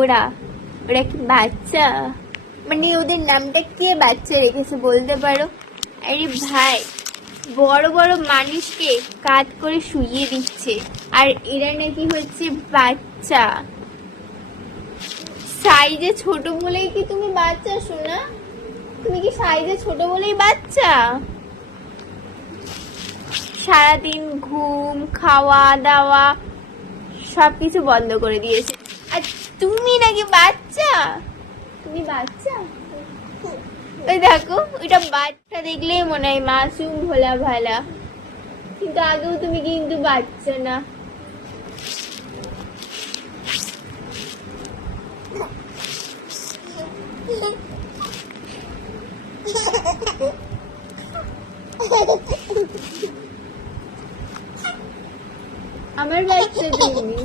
ওরা ওরা কি বাচ্চা? মানে ওদের নামটা কে বাচ্চা রেখেছে বলতে পারো? আরে ভাই, বড় বড় মানুষকে কাত করে শুইয়ে দিচ্ছে, আর এরা নাকি হচ্ছে বাচ্চা। সাইজে ছোট বলেই কি তুমি বাচ্চা শোনা? তুমি কি সাইজে ছোট বলেই বাচ্চা? সারাদিন ঘুম, খাওয়া দাওয়া সবকিছু বন্ধ করে দিয়েছে, আর তুমি নাকি বাচ্চা? তুমি বাচ্চা? ওই দেখো, ওইটা বাচ্চা দেখলেই মনে হয় মাসুম ভোলা ভালা, কিন্তু আগেও তুমি কিন্তু বাচ্চা না। আমার বাচ্চা তুমি।